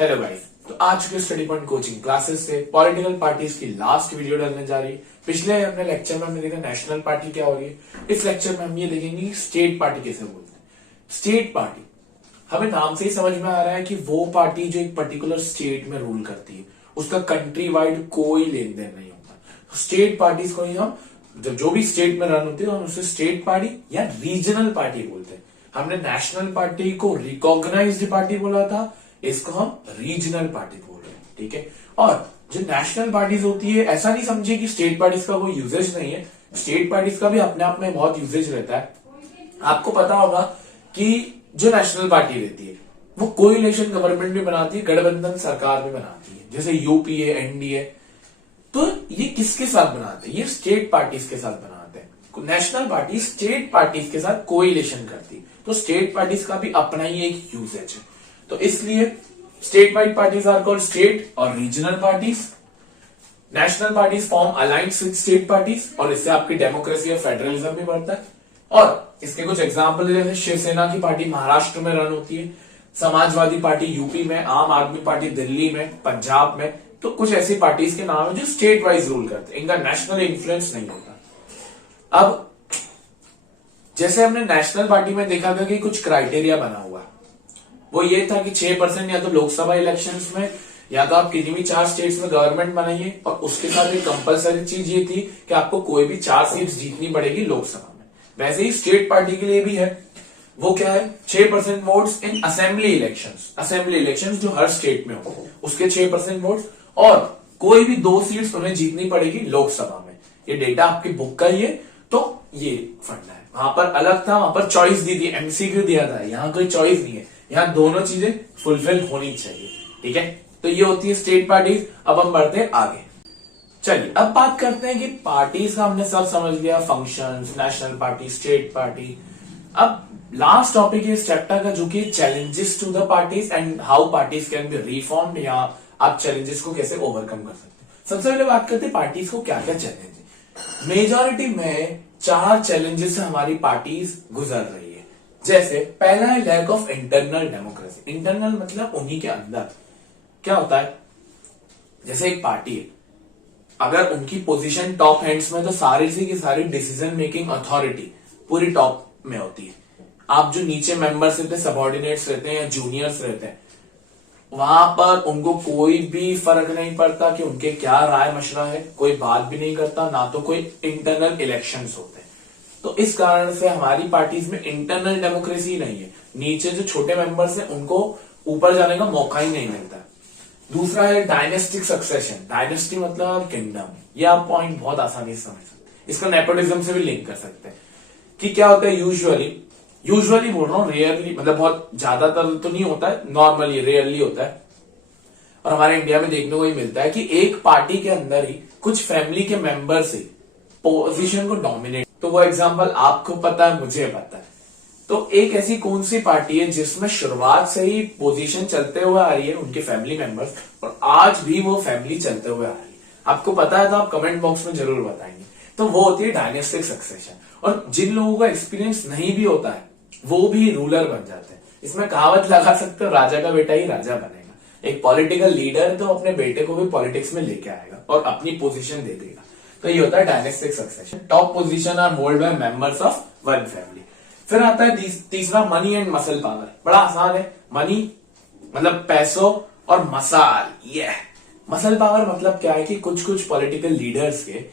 Hello guys, तो आज के स्टडी पॉइंट कोचिंग क्लासेस से पॉलिटिकल पार्टीज की लास्ट वीडियो डालने जा रही है। पिछले अपने लेक्चर में हमने देखा नेशनल पार्टी क्या हो रही है। इस लेक्चर में हम ये देखेंगे कि स्टेट पार्टी कैसे बोलते हैं। स्टेट पार्टी हमें नाम से ही समझ में आ रहा है कि वो पार्टी जो एक पर्टिकुलर स्टेट में रूल करती है, उसका कंट्री वाइड कोई लेन देन नहीं होता। स्टेट पार्टीज को ही हम जो भी स्टेट में रन होती है हम उसे स्टेट पार्टी या रीजनल पार्टी बोलते हैं। हमने नेशनल पार्टी को रिकॉग्नाइज्ड पार्टी बोला था, इसको हम रीजनल पार्टी बोल रहे हैं, ठीक है। और जो नेशनल पार्टीज होती है, ऐसा नहीं समझे कि स्टेट पार्टीज का कोई यूजेज नहीं है। स्टेट पार्टीज का भी अपने आप में बहुत यूजेज रहता है। आपको पता होगा कि जो नेशनल पार्टी रहती है वो कोएलिशन गवर्नमेंट भी बनाती है, गठबंधन सरकार भी बनाती है, जैसे यूपीए, एनडीए। तो ये किसके साथ बनाते हैं? ये स्टेट पार्टीज के साथ बनाते हैं। नेशनल पार्टी स्टेट पार्टीज के साथ कोएलिशन करती है, तो स्टेट पार्टीज का भी अपना ही एक यूजेज है। तो इसलिए state wide parties are called state और regional parties. National parties form alliance with state parties और इससे आपकी डेमोक्रेसी और फेडरलिज्म भी बढ़ता है। और इसके कुछ एग्जाम्पल जैसे शिवसेना की पार्टी महाराष्ट्र में रन होती है, समाजवादी पार्टी यूपी में, आम आदमी पार्टी दिल्ली में, पंजाब में। तो कुछ ऐसी पार्टीज के नाम है जो स्टेट वाइज रूल करते हैं, इनका नेशनल इन्फ्लुएंस नहीं होता। अब जैसे हमने नेशनल पार्टी में देखा था कि कुछ क्राइटेरिया बना हुआ, वो ये था कि 6% या तो लोकसभा इलेक्शंस में या तो आप किसी भी 4 स्टेट्स में गवर्नमेंट बनाइए, और उसके साथ एक कंपलसरी चीज ये थी कि आपको कोई भी 4 सीट्स जीतनी पड़ेगी लोकसभा में। वैसे ही स्टेट पार्टी के लिए भी है, वो क्या है, 6% votes in assembly elections. Assembly elections जो हर स्टेट में हो, उसके 6% वोट्स, और कोई भी 2 सीट्स उन्हें जीतनी पड़ेगी लोकसभा में। ये डेटा आपकी बुक का ही है, तो ये फंडा है। वहां पर अलग था, वहां पर चॉइस दी थी, एमसीक्यू दिया था। यहाँ कोई चॉइस नहीं है, यहाँ दोनों चीजें फुलफिल होनी चाहिए, ठीक है। तो ये होती है स्टेट पार्टीज। अब हम बढ़ते हैं आगे। चलिए अब बात करते हैं कि पार्टीज का हमने सब समझ लिया, functions, national party, state party. अब लास्ट टॉपिक है इस चैप्टर का, जो कि challenges to the parties and how parties can be reformed, या आप चैलेंजेस को कैसे ओवरकम कर सकते हैं। सबसे पहले बात करते हैं पार्टीज को क्या क्या चैलेंज है। मेजॉरिटी में 4 चैलेंजेस से हमारी पार्टीज गुजर रही है। जैसे पहला है lack of internal democracy. Internal मतलब उन्हीं के अंदर क्या होता है, जैसे एक पार्टी है, अगर उनकी पोजीशन टॉप हैंड्स में, तो सारी सी की सारी डिसीजन मेकिंग अथॉरिटी पूरी टॉप में होती है। आप जो नीचे मेंबर्स रहते हैं, सबऑर्डिनेट्स रहते हैं या जूनियर्स रहते हैं, वहां पर उनको कोई भी फर्क नहीं पड़ता कि उनके क्या राय मशवरा है, कोई बात भी नहीं करता, ना तो कोई इंटरनल इलेक्शंस होते हैं। तो इस कारण से हमारी पार्टीज में इंटरनल डेमोक्रेसी नहीं है। नीचे जो छोटे मेंबर्स हैं उनको ऊपर जाने का मौका ही नहीं मिलता। दूसरा है डायनेस्टिक सक्सेशन। डायनेस्टी मतलब किंगडम। ये आप पॉइंट बहुत आसानी से समझ सकते हैं, इसको नेपोटिज्म से भी लिंक कर सकते हैं कि क्या होता है। यूजुअली बोल रहा हूँ, रेयरली मतलब बहुत ज्यादातर तो नहीं होता है, नॉर्मली रेयरली होता है। और हमारे इंडिया में देखने को ही मिलता है कि एक पार्टी के अंदर ही कुछ फैमिली के मेंबर से पोजीशन को डोमिनेट। तो वो एग्जांपल आपको पता है, मुझे पता है। तो एक ऐसी कौन सी पार्टी है जिसमें शुरुआत से ही पोजीशन चलते हुए आ रही है उनके फैमिली मेंबर्स, और आज भी वो फैमिली चलते हुए आ रही है? आपको पता है तो आप कमेंट बॉक्स में जरूर बताएंगे। तो वो होती है डायनेस्टिक सक्सेशन। और जिन लोगों का एक्सपीरियंस नहीं भी होता है वो भी रूलर बन जाते हैं। इसमें कहावत लगा सकते हो, राजा का बेटा ही राजा बनेगा। एक पॉलिटिकल लीडर तो अपने बेटे को भी पॉलिटिक्स में लेके आएगा और अपनी पोजीशन दे देगा। तो ये होता है dynastic succession. Top position are held by members of one family. फिर आता है तीसरा मनी एंड मसल पावर। बड़ा आसान है। मनी मतलब पैसों और मसल पावर मतलब क्या है कि कुछ कुछ पॉलिटिकल लीडर्स के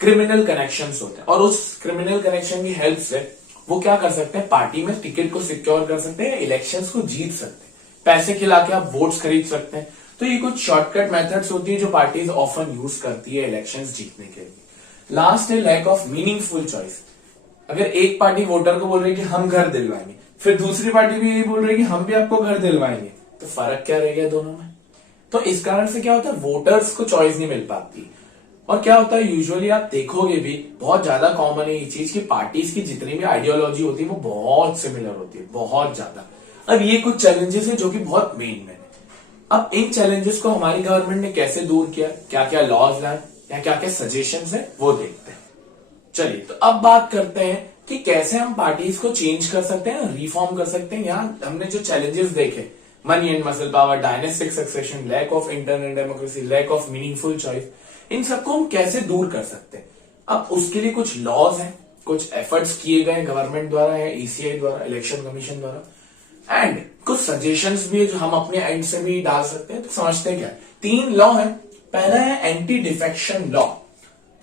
क्रिमिनल कनेक्शंस होते हैं, और उस क्रिमिनल कनेक्शन की हेल्प से वो क्या कर सकते हैं, पार्टी में टिकट को सिक्योर कर सकते हैं, इलेक्शंस को जीत सकते हैं। पैसे खिला के आप वोट्स खरीद सकते हैं। तो ये कुछ शॉर्टकट मेथड्स होती है जो पार्टीज ऑफन यूज करती है इलेक्शंस जीतने के लिए। लास्ट है लैक ऑफ मीनिंगफुल चॉइस। अगर एक पार्टी वोटर को बोल रही है कि हम घर दिलवाएंगे, फिर दूसरी पार्टी भी यही बोल रही है कि हम भी आपको घर दिलवाएंगे, तो फर्क क्या रह गया दोनों में? तो इस कारण से क्या होता है, वोटर्स को चॉइस नहीं मिल पाती। और क्या होता है, यूजुअली आप देखोगे भी बहुत ज्यादा कॉमन है ये चीज कि पार्टीज की जितनी भी आइडियोलॉजी होती है वो बहुत सिमिलर होती है, बहुत ज्यादा। अब ये कुछ चैलेंजेस है जो कि बहुत मेन है। अब इन चैलेंजेस को हमारी गवर्नमेंट ने कैसे दूर किया, क्या क्या लॉज लाए या क्या क्या सजेशंस है, वो देखते हैं। चलिए तो अब बात करते हैं कि कैसे हम पार्टीज को चेंज कर सकते हैं, रिफॉर्म कर सकते हैं। यहाँ हमने जो चैलेंजेस देखे money and muscle power, dynastic succession, lack of internal democracy, lack of meaningful choice, इन सबको हम कैसे दूर कर सकते हैं। अब उसके लिए कुछ लॉज हैं, कुछ एफर्ट्स किए गए गवर्नमेंट द्वारा या ईसीआई द्वारा, इलेक्शन कमीशन द्वारा, एंड कुछ सजेशंस भी है जो हम अपने एंड से भी डाल सकते हैं। तो समझते हैं क्या है। 3 लॉ है। पहला है एंटी डिफेक्शन लॉ,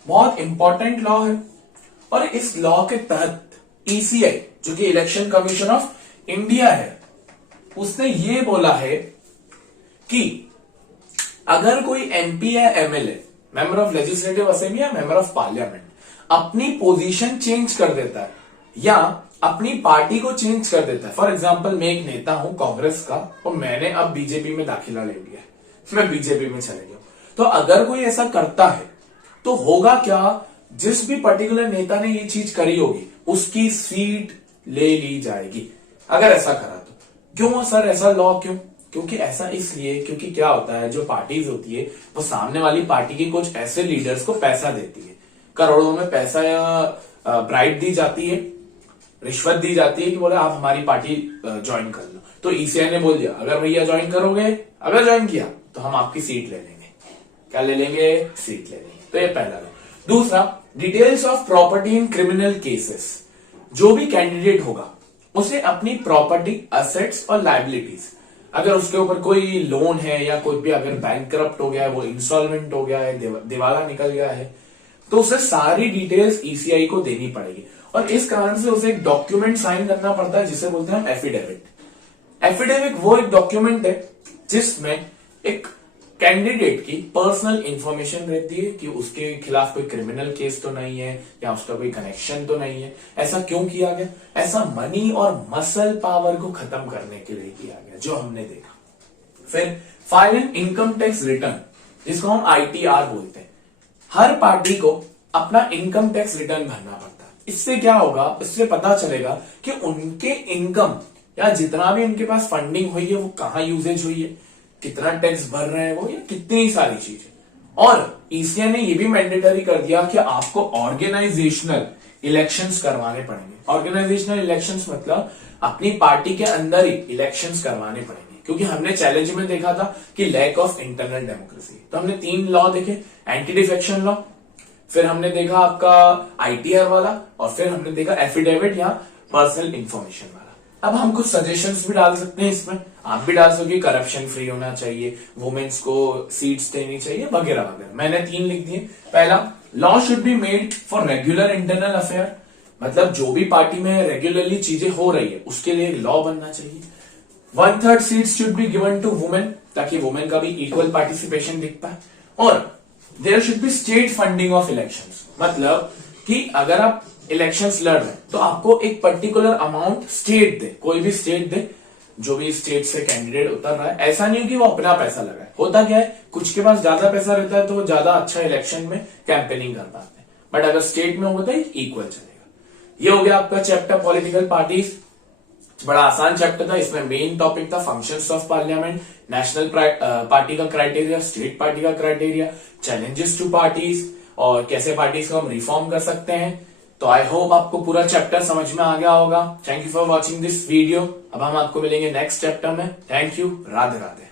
बहुत इंपॉर्टेंट लॉ है, और इस लॉ के तहत ईसीआई जो कि इलेक्शन कमीशन ऑफ इंडिया है, उसने ये बोला है कि अगर कोई एमपी या MLA, member of legislative assembly या मेंबर ऑफ पार्लियामेंट, अपनी पोजीशन चेंज कर देता है या अपनी पार्टी को चेंज कर देता है, फॉर एग्जांपल मैं एक नेता हूं कांग्रेस का और मैंने अब बीजेपी में दाखिला ले लिया, मैं बीजेपी में चले गया, तो अगर कोई ऐसा करता है तो होगा क्या, जिस भी पर्टिकुलर नेता ने ये चीज करी होगी उसकी सीट ले ली जाएगी अगर ऐसा करा तो। क्यों सर ऐसा लॉ क्यों? क्योंकि ऐसा इसलिए क्योंकि क्या होता है, जो पार्टीज होती है वो सामने वाली पार्टी के कुछ ऐसे लीडर्स को पैसा देती है, करोड़ों में पैसा या ब्राइब दी जाती है, रिश्वत दी जाती है कि बोले आप हमारी पार्टी ज्वाइन कर लो। तो ईसीआई ने बोल दिया अगर भैया ज्वाइन करोगे, अगर ज्वाइन किया तो हम आपकी सीट ले लेंगे। क्या ले लेंगे? सीट ले लेंगे। तो ये पहला है। दूसरा, details of property in criminal cases, जो भी कैंडिडेट होगा उसे अपनी प्रॉपर्टी, असेट्स और लाइबिलिटीज, अगर उसके ऊपर कोई लोन है या कोई भी अगर बैंकरप्ट हो गया है, वो इंस्टॉलमेंट हो गया है, दिवाला निकल गया है, तो उसे सारी डिटेल्स ईसीआई को देनी पड़ेगी। और इस कारण से उसे एक डॉक्यूमेंट साइन करना पड़ता है जिसे बोलते हैं हम एफिडेविट। एफिडेविट वो एक डॉक्यूमेंट है जिसमें एक कैंडिडेट की पर्सनल इंफॉर्मेशन रहती है कि उसके खिलाफ कोई क्रिमिनल केस तो नहीं है या उसका कोई कनेक्शन तो नहीं है। ऐसा क्यों किया गया? ऐसा मनी और मसल पावर को खत्म करने के लिए किया गया, जो हमने देखा। फिर file and income tax return, जिसको हम आईटीआर बोलते हैं। हर पार्टी को अपना इनकम टैक्स रिटर्न भरना पड़ता है। इससे क्या होगा, इससे पता चलेगा कि उनके इनकम या जितना भी उनके पास फंडिंग हुई है वो कहाँ यूजेज हुई है, कितना टैक्स भर रहे हैं वो, या कितनी सारी चीजें। और ईसीआई ने ये भी मैंडेटरी कर दिया कि आपको ऑर्गेनाइजेशनल इलेक्शंस करवाने पड़ेंगे। ऑर्गेनाइजेशनल इलेक्शंस मतलब अपनी पार्टी के अंदर ही इलेक्शंस करवाने पड़ेंगे, क्योंकि हमने चैलेंज में देखा था कि लैक ऑफ इंटरनल डेमोक्रेसी। तो हमने 3 लॉ देखे, एंटी डिफेक्शन लॉ, फिर हमने देखा आपका आईटीआर वाला, और फिर हमने देखा एफिडेविट या पर्सनल इंफॉर्मेशन वाला। अब हम कुछ सजेशंस भी डाल सकते हैं इसमें, आप भी डाल सकते, करप्शन फ्री होना चाहिए, वुमेन्स को सीट्स देनी चाहिए, वगैरह वगैरह। मैंने 3 लिख दिए। पहला, law should be made for regular internal affair, मतलब जो भी पार्टी में रेगुलरली चीजें हो रही है उसके लिए लॉ बनना चाहिए। 1/3 seats should be given to women, ताकि वुमेन का भी इक्वल पार्टिसिपेशन दिख पाए। और there should be state funding of elections, मतलब कि अगर आप इलेक्शंस लड़ रहे हैं तो आपको एक पर्टिकुलर अमाउंट स्टेट दे, कोई भी स्टेट दे, जो भी स्टेट से कैंडिडेट उतर रहा है। ऐसा नहीं कि वो अपना पैसा लगाए। होता क्या है, कुछ के पास ज्यादा पैसा रहता है तो वो ज्यादा अच्छा इलेक्शन में कैंपेनिंग कर पाते हैं, बट अगर स्टेट में होगा तो इक्वल चलेगा। ये हो गया आपका चैप्टर पॉलिटिकल पार्टीज। बड़ा आसान चैप्टर था। इसमें मेन टॉपिक था functions of parliament, national party का क्राइटेरिया, स्टेट पार्टी का क्राइटेरिया, चैलेंजेस टू पार्टीज, और कैसे पार्टीज को हम रिफॉर्म कर सकते हैं। तो आई होप आपको पूरा चैप्टर समझ में आ गया होगा। Thank you for watching this video. अब हम आपको मिलेंगे नेक्स्ट चैप्टर में। Thank you. राधे राधे।